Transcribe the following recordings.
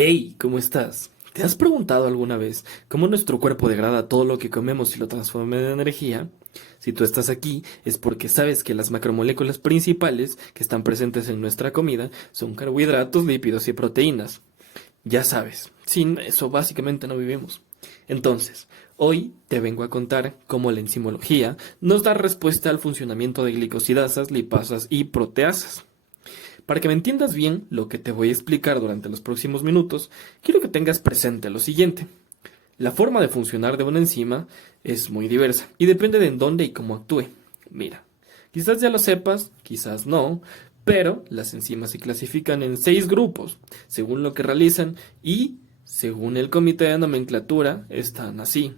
Hey, ¿cómo estás? ¿Te has preguntado alguna vez cómo nuestro cuerpo degrada todo lo que comemos y lo transforma en energía? Si tú estás aquí es porque sabes que las macromoléculas principales que están presentes en nuestra comida son carbohidratos, lípidos y proteínas. Ya sabes, sin eso básicamente no vivimos. Entonces, hoy te vengo a contar cómo la enzimología nos da respuesta al funcionamiento de glicosidasas, lipasas y proteasas. Para que me entiendas bien lo que te voy a explicar durante los próximos minutos, quiero que tengas presente lo siguiente. La forma de funcionar de una enzima es muy diversa y depende de en dónde y cómo actúe. Mira, quizás ya lo sepas, quizás no, pero las enzimas se clasifican en 6 grupos, según lo que realizan y, según el comité de nomenclatura, están así.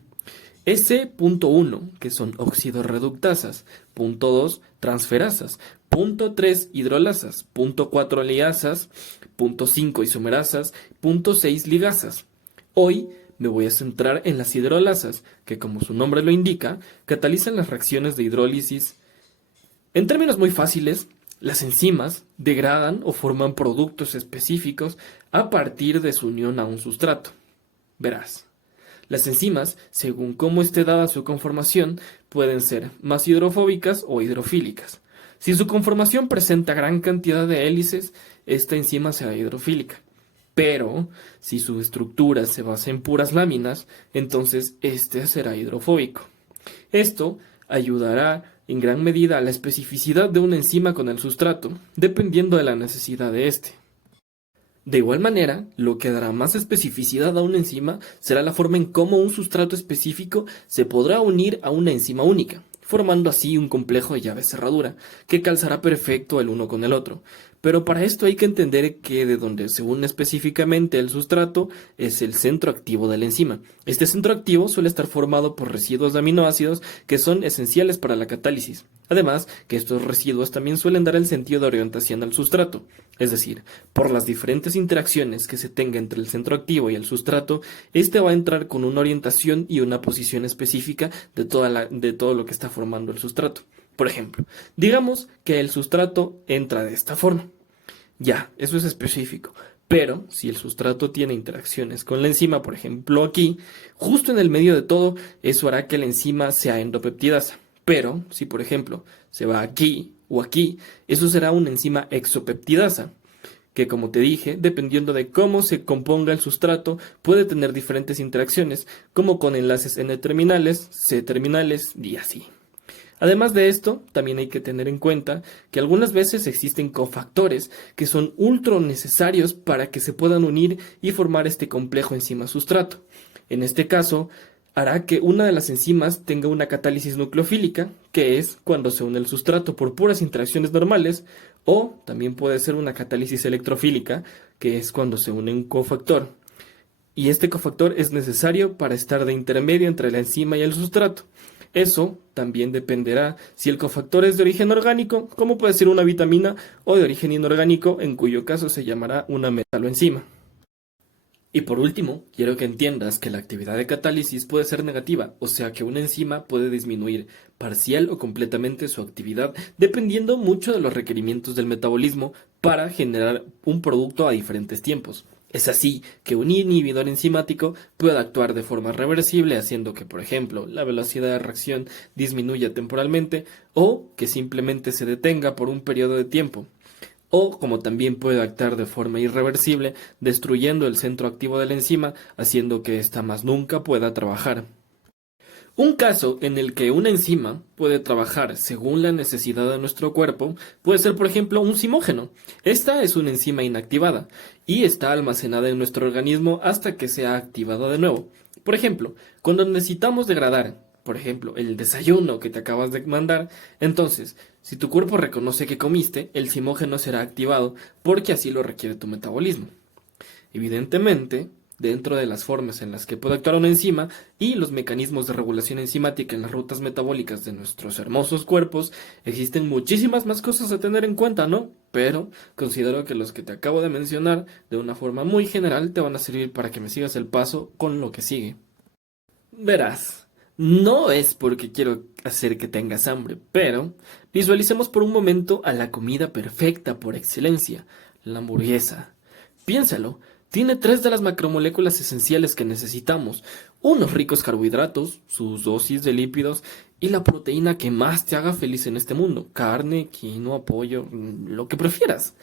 S.1, que son oxidorreductasas, punto 2, transferasas, punto 3, hidrolasas, punto 4, liasas, punto 5, isomerasas, punto 6, ligasas. Hoy me voy a centrar en las hidrolasas, que como su nombre lo indica, catalizan las reacciones de hidrólisis. En términos muy fáciles, las enzimas degradan o forman productos específicos a partir de su unión a un sustrato. Verás. Las enzimas, según cómo esté dada su conformación, pueden ser más hidrofóbicas o hidrofílicas. Si su conformación presenta gran cantidad de hélices, esta enzima será hidrofílica. Pero, si su estructura se basa en puras láminas, entonces este será hidrofóbico. Esto ayudará en gran medida a la especificidad de una enzima con el sustrato, dependiendo de la necesidad de este. De igual manera, lo que dará más especificidad a una enzima será la forma en cómo un sustrato específico se podrá unir a una enzima única, formando así un complejo de llave-cerradura, que calzará perfecto el uno con el otro. Pero para esto hay que entender que de donde se une específicamente el sustrato es el centro activo de la enzima. Este centro activo suele estar formado por residuos de aminoácidos que son esenciales para la catálisis. Además, que estos residuos también suelen dar el sentido de orientación al sustrato. Es decir, por las diferentes interacciones que se tenga entre el centro activo y el sustrato, este va a entrar con una orientación y una posición específica de todo lo que está formando el sustrato. Por ejemplo, digamos que el sustrato entra de esta forma. Ya, eso es específico. Pero si el sustrato tiene interacciones con la enzima, por ejemplo aquí, justo en el medio de todo, eso hará que la enzima sea endopeptidasa. Pero si por ejemplo se va aquí o aquí, eso será una enzima exopeptidasa, que como te dije, dependiendo de cómo se componga el sustrato, puede tener diferentes interacciones, como con enlaces N-terminales, C-terminales y así. Además de esto, también hay que tener en cuenta que algunas veces existen cofactores que son ultra necesarios para que se puedan unir y formar este complejo enzima-sustrato. En este caso, hará que una de las enzimas tenga una catálisis nucleofílica, que es cuando se une el sustrato por puras interacciones normales, o también puede ser una catálisis electrofílica, que es cuando se une un cofactor. Y este cofactor es necesario para estar de intermedio entre la enzima y el sustrato. Eso también dependerá si el cofactor es de origen orgánico, como puede ser una vitamina, o de origen inorgánico, en cuyo caso se llamará una metaloenzima. Y por último, quiero que entiendas que la actividad de catálisis puede ser negativa, o sea que una enzima puede disminuir parcial o completamente su actividad dependiendo mucho de los requerimientos del metabolismo para generar un producto a diferentes tiempos. Es así que un inhibidor enzimático puede actuar de forma reversible haciendo que, por ejemplo, la velocidad de reacción disminuya temporalmente o que simplemente se detenga por un periodo de tiempo. O como también puede actuar de forma irreversible, destruyendo el centro activo de la enzima, haciendo que ésta más nunca pueda trabajar. Un caso en el que una enzima puede trabajar según la necesidad de nuestro cuerpo puede ser, por ejemplo, un zimógeno. Esta es una enzima inactivada y está almacenada en nuestro organismo hasta que sea activada de nuevo. Por ejemplo, cuando necesitamos degradar, por ejemplo, el desayuno que te acabas de mandar, entonces, si tu cuerpo reconoce que comiste, el zimógeno será activado porque así lo requiere tu metabolismo. Evidentemente, dentro de las formas en las que puede actuar una enzima y los mecanismos de regulación enzimática en las rutas metabólicas de nuestros hermosos cuerpos, existen muchísimas más cosas a tener en cuenta, ¿no? Pero considero que los que te acabo de mencionar, de una forma muy general, te van a servir para que me sigas el paso con lo que sigue. Verás, no es porque quiero hacer que tengas hambre, pero visualicemos por un momento a la comida perfecta por excelencia, la hamburguesa. Piénsalo, Tiene tres de las macromoléculas esenciales que necesitamos, unos ricos carbohidratos, sus dosis de lípidos y la proteína que más te haga feliz en este mundo, carne, quinoa, pollo, lo que prefieras.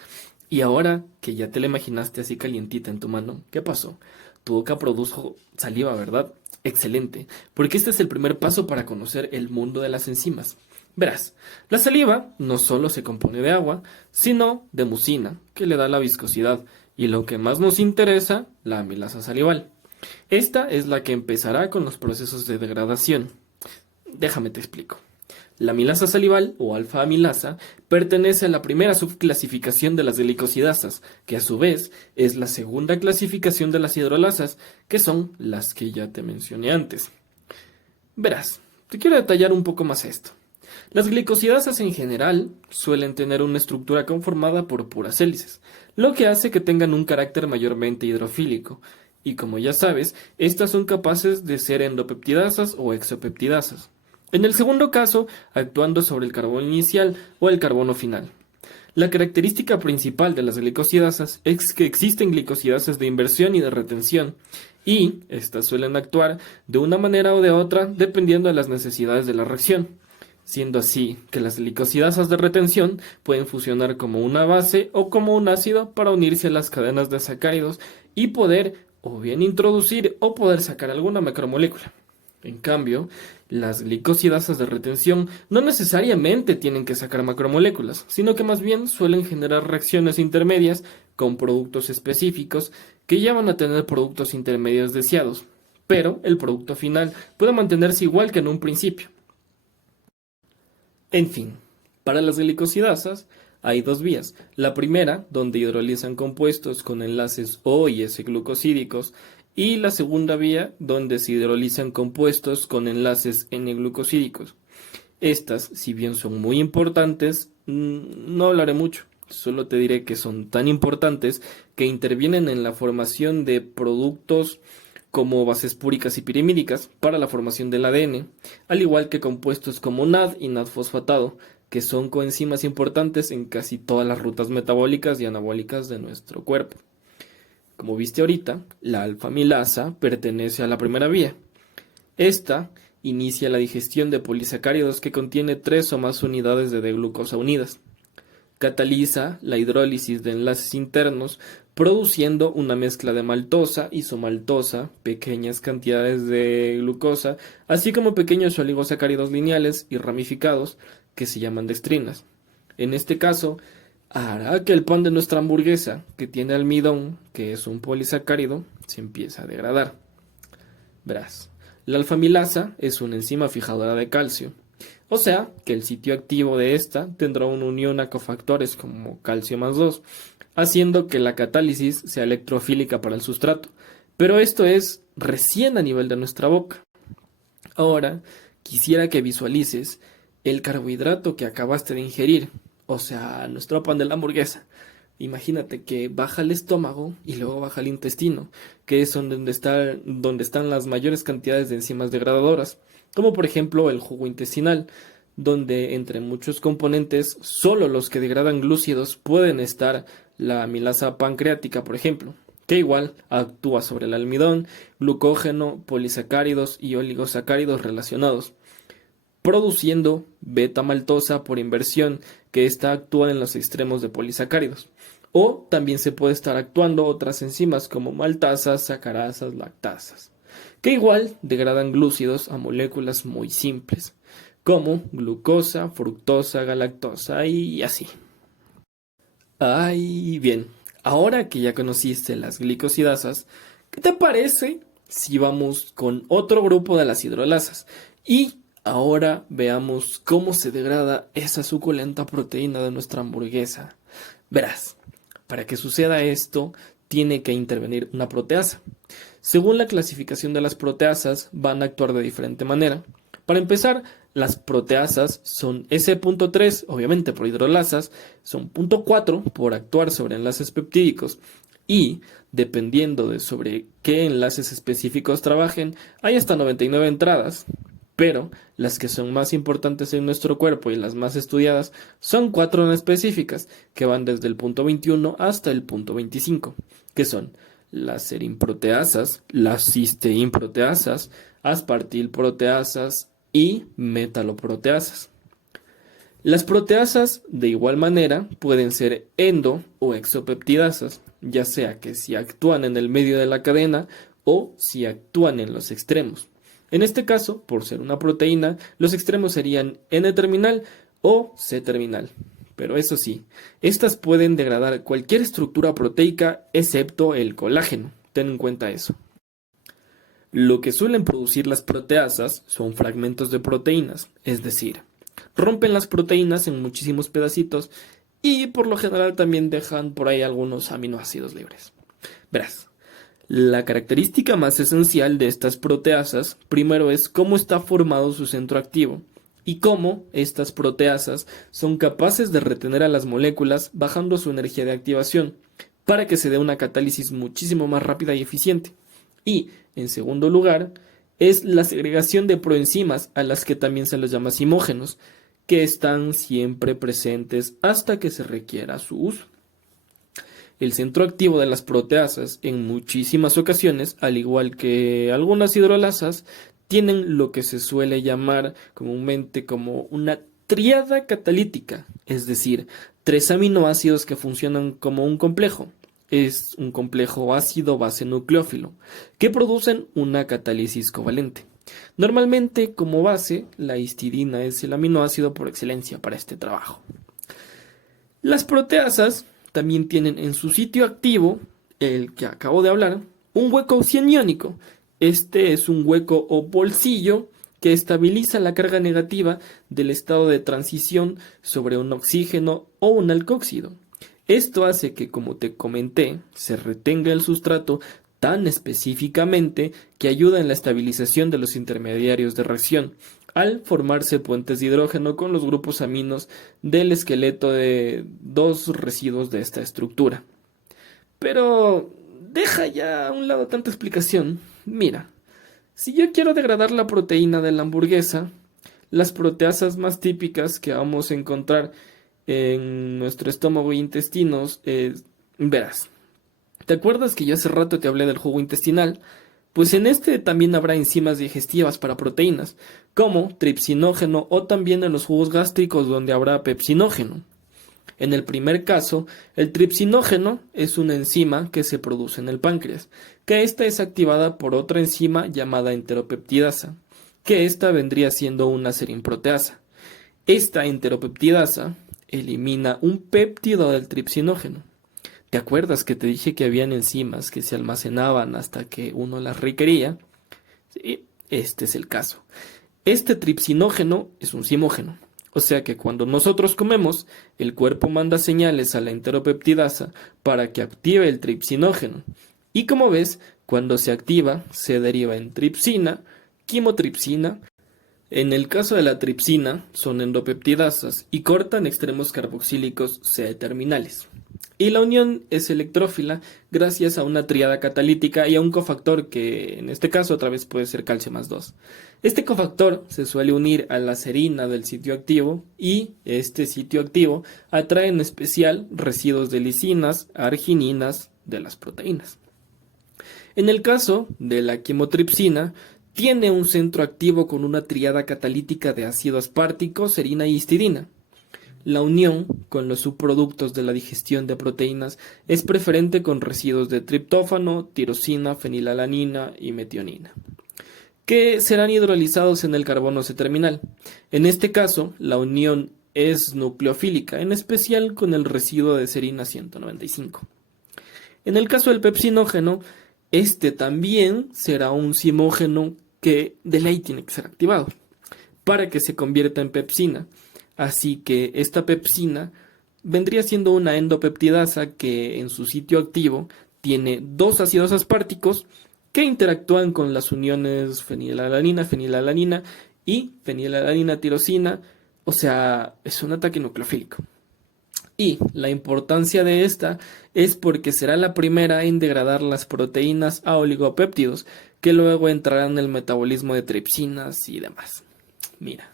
Y ahora que ya te la imaginaste así calientita en tu mano, ¿qué pasó? Tu boca produjo saliva, ¿verdad? Excelente, porque este es el primer paso para conocer el mundo de las enzimas. Verás, la saliva no solo se compone de agua, sino de mucina, que le da la viscosidad, y lo que más nos interesa, la amilasa salival. Esta es la que empezará con los procesos de degradación. Déjame te explico. La amilasa salival o alfa-amilasa pertenece a la primera subclasificación de las glicosidasas, que a su vez es la segunda clasificación de las hidrolasas, que son las que ya te mencioné antes. Verás, te quiero detallar un poco más esto. Las glicosidasas en general suelen tener una estructura conformada por puras hélices, lo que hace que tengan un carácter mayormente hidrofílico, y como ya sabes, estas son capaces de ser endopeptidasas o exopeptidasas. En el segundo caso, actuando sobre el carbono inicial o el carbono final. La característica principal de las glicosidasas es que existen glicosidasas de inversión y de retención, y estas suelen actuar de una manera o de otra dependiendo de las necesidades de la reacción, siendo así que las glicosidasas de retención pueden fusionar como una base o como un ácido para unirse a las cadenas de sacáridos y poder o bien introducir o poder sacar alguna macromolécula. En cambio, las glicosidasas de retención no necesariamente tienen que sacar macromoléculas, sino que más bien suelen generar reacciones intermedias con productos específicos que llevan a tener productos intermedios deseados, pero el producto final puede mantenerse igual que en un principio. En fin, para las glicosidasas hay dos vías. La primera, donde hidrolizan compuestos con enlaces O y S glucosídicos, y la segunda vía, donde se hidrolizan compuestos con enlaces N-glucosídicos. Estas, si bien son muy importantes, no hablaré mucho. Solo te diré que son tan importantes que intervienen en la formación de productos como bases púricas y pirimídicas para la formación del ADN, al igual que compuestos como NAD y NAD-fosfatado, que son coenzimas importantes en casi todas las rutas metabólicas y anabólicas de nuestro cuerpo. Como viste ahorita, la alfa-amilasa pertenece a la primera vía. Esta inicia la digestión de polisacáridos que contiene 3 o más unidades de D-glucosa unidas. Cataliza la hidrólisis de enlaces internos, produciendo una mezcla de maltosa, isomaltosa, pequeñas cantidades de glucosa, así como pequeños oligosacáridos lineales y ramificados que se llaman dextrinas. En este caso, hará que el pan de nuestra hamburguesa, que tiene almidón, que es un polisacárido, se empiece a degradar. Verás, la alfa-amilasa es una enzima fijadora de calcio, o sea que el sitio activo de esta tendrá una unión a cofactores como calcio más 2, haciendo que la catálisis sea electrofílica para el sustrato, pero esto es recién a nivel de nuestra boca. Ahora, quisiera que visualices el carbohidrato que acabaste de ingerir, o sea, nuestro pan de la hamburguesa. Imagínate que baja el estómago y luego baja el intestino, que es donde están las mayores cantidades de enzimas degradadoras, como por ejemplo el jugo intestinal, donde entre muchos componentes, solo los que degradan glúcidos pueden estar la amilasa pancreática, por ejemplo, que igual actúa sobre el almidón, glucógeno, polisacáridos y oligosacáridos relacionados, produciendo beta-maltosa por inversión, que ésta actúa en los extremos de polisacáridos. O también se puede estar actuando otras enzimas como maltasas, sacarasas, lactasas, que igual degradan glúcidos a moléculas muy simples, como glucosa, fructosa, galactosa y así. Ay, bien, ahora que ya conociste las glicosidasas, ¿qué te parece si vamos con otro grupo de las hidrolasas? Y ahora veamos cómo se degrada esa suculenta proteína de nuestra hamburguesa. Verás, para que suceda esto, tiene que intervenir una proteasa. Según la clasificación de las proteasas, van a actuar de diferente manera. Para empezar, las proteasas son S.3, obviamente por hidrolasas, son .4 por actuar sobre enlaces peptídicos y, dependiendo de sobre qué enlaces específicos trabajen, hay hasta 99 entradas. Pero las que son más importantes en nuestro cuerpo y las más estudiadas son 4 en específicas, que van desde el punto 21 hasta el punto 25, que son las serinproteasas, las cisteinproteasas, aspartilproteasas y metaloproteasas. Las proteasas, de igual manera, pueden ser endo o exopeptidasas, ya sea que si actúan en el medio de la cadena o si actúan en los extremos. En este caso, por ser una proteína, los extremos serían N-terminal o C-terminal. Pero eso sí, estas pueden degradar cualquier estructura proteica excepto el colágeno. Ten en cuenta eso. Lo que suelen producir las proteasas son fragmentos de proteínas, es decir, rompen las proteínas en muchísimos pedacitos y por lo general también dejan por ahí algunos aminoácidos libres. Verás, la característica más esencial de estas proteasas primero es cómo está formado su centro activo y cómo estas proteasas son capaces de retener a las moléculas bajando su energía de activación para que se dé una catálisis muchísimo más rápida y eficiente. Y, en segundo lugar, es la segregación de proenzimas a las que también se les llama zimógenos, que están siempre presentes hasta que se requiera su uso. El centro activo de las proteasas, en muchísimas ocasiones, al igual que algunas hidrolasas, tienen lo que se suele llamar comúnmente como una tríada catalítica, es decir, 3 aminoácidos que funcionan como un complejo. Es un complejo ácido-base nucleófilo, que producen una catálisis covalente. Normalmente, como base, la histidina es el aminoácido por excelencia para este trabajo. Las proteasas también tienen en su sitio activo, el que acabo de hablar, un hueco cianiónico. Este es un hueco o bolsillo que estabiliza la carga negativa del estado de transición sobre un oxígeno o un alcohóxido. Esto hace que, como te comenté, se retenga el sustrato tan específicamente que ayuda en la estabilización de los intermediarios de reacción, al formarse puentes de hidrógeno con los grupos aminos del esqueleto de 2 residuos de esta estructura. Pero deja ya a un lado tanta explicación. Mira, si yo quiero degradar la proteína de la hamburguesa, las proteasas más típicas que vamos a encontrar en nuestro estómago e intestinos, verás, ¿te acuerdas que yo hace rato te hablé del jugo intestinal? Pues en este también habrá enzimas digestivas para proteínas, como tripsinógeno o también en los jugos gástricos donde habrá pepsinógeno. En el primer caso, el tripsinógeno es una enzima que se produce en el páncreas, que esta es activada por otra enzima llamada enteropeptidasa, que esta vendría siendo una serinproteasa. Esta enteropeptidasa elimina un péptido del tripsinógeno. ¿Te acuerdas que te dije que habían enzimas que se almacenaban hasta que uno las requería? Sí, este es el caso. Este tripsinógeno es un zimógeno. O sea que cuando nosotros comemos, el cuerpo manda señales a la enteropeptidasa para que active el tripsinógeno. Y como ves, cuando se activa, se deriva en tripsina, quimotripsina. En el caso de la tripsina, son endopeptidasas y cortan extremos carboxílicos C-terminales. Y la unión es electrófila gracias a una tríada catalítica y a un cofactor que en este caso otra vez puede ser calcio más 2. Este cofactor se suele unir a la serina del sitio activo y este sitio activo atrae en especial residuos de lisinas, argininas de las proteínas. En el caso de la quimotripsina, tiene un centro activo con una tríada catalítica de ácido aspartico, serina y histidina. La unión con los subproductos de la digestión de proteínas es preferente con residuos de triptófano, tirosina, fenilalanina y metionina, que serán hidrolizados en el carbono C-terminal. En este caso, la unión es nucleofílica, en especial con el residuo de serina 195. En el caso del pepsinógeno, este también será un zimógeno que de ley tiene que ser activado para que se convierta en pepsina. Así que esta pepsina vendría siendo una endopeptidasa que en su sitio activo tiene 2 ácidos asparticos que interactúan con las uniones fenilalanina y fenilalanina-tirosina, o sea, es un ataque nucleofílico. Y la importancia de esta es porque será la primera en degradar las proteínas a oligopéptidos, que luego entrarán en el metabolismo de tripsinas y demás. Mira,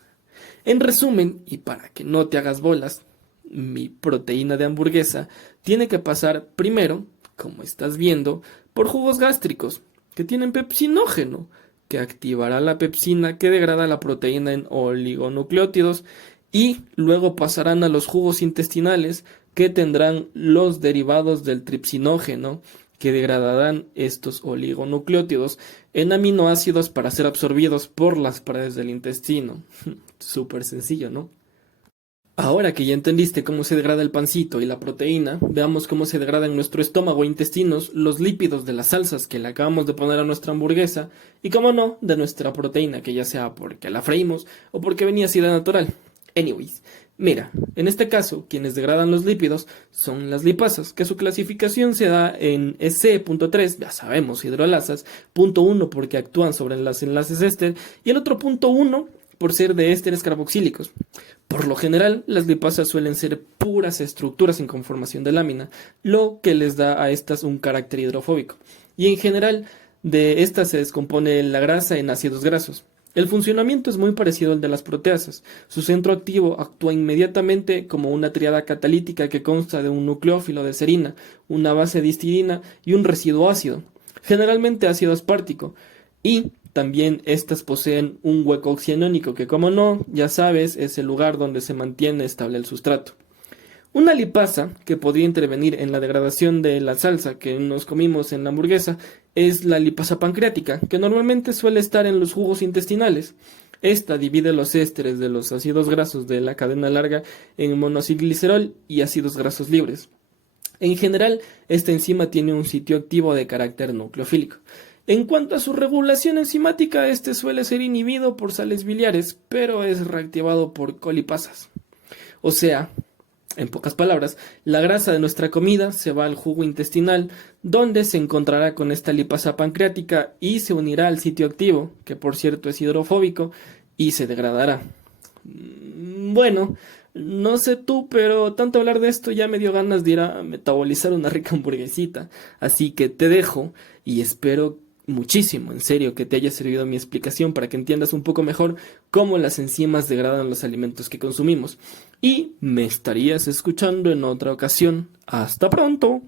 en resumen, y para que no te hagas bolas, mi proteína de hamburguesa tiene que pasar primero, como estás viendo, por jugos gástricos, que tienen pepsinógeno, que activará la pepsina que degrada la proteína en oligonucleótidos y luego pasarán a los jugos intestinales que tendrán los derivados del tripsinógeno que degradarán estos oligonucleótidos en aminoácidos para ser absorbidos por las paredes del intestino. Súper sencillo, ¿no? Ahora que ya entendiste cómo se degrada el pancito y la proteína, veamos cómo se degrada en nuestro estómago e intestinos los lípidos de las salsas que le acabamos de poner a nuestra hamburguesa y, como no, de nuestra proteína, que ya sea porque la freímos o porque venía así de natural. Anyways, mira, en este caso, quienes degradan los lípidos son las lipasas, que su clasificación se da en EC.3, ya sabemos, hidrolasas, punto 1 porque actúan sobre los enlaces éster, y el otro punto 1 por ser de ésteres carboxílicos. Por lo general, las lipasas suelen ser puras estructuras en conformación de lámina, lo que les da a estas un carácter hidrofóbico. Y en general, de estas se descompone la grasa en ácidos grasos. El funcionamiento es muy parecido al de las proteasas. Su centro activo actúa inmediatamente como una triada catalítica que consta de un nucleófilo de serina, una base de histidina y un residuo ácido, generalmente ácido aspartico, y también estas poseen un hueco oxinónico que, como no, ya sabes, es el lugar donde se mantiene estable el sustrato. Una lipasa que podría intervenir en la degradación de la salsa que nos comimos en la hamburguesa es la lipasa pancreática, que normalmente suele estar en los jugos intestinales. Esta divide los ésteres de los ácidos grasos de la cadena larga en monoacilglicerol y ácidos grasos libres. En general, esta enzima tiene un sitio activo de carácter nucleofílico. En cuanto a su regulación enzimática, este suele ser inhibido por sales biliares, pero es reactivado por colipasas. O sea, en pocas palabras, la grasa de nuestra comida se va al jugo intestinal, donde se encontrará con esta lipasa pancreática y se unirá al sitio activo, que por cierto es hidrofóbico, y se degradará. Bueno, no sé tú, pero tanto hablar de esto ya me dio ganas de ir a metabolizar una rica hamburguesita. Así que te dejo y espero muchísimo, en serio, que te haya servido mi explicación para que entiendas un poco mejor cómo las enzimas degradan los alimentos que consumimos. Y me estarías escuchando en otra ocasión. ¡Hasta pronto!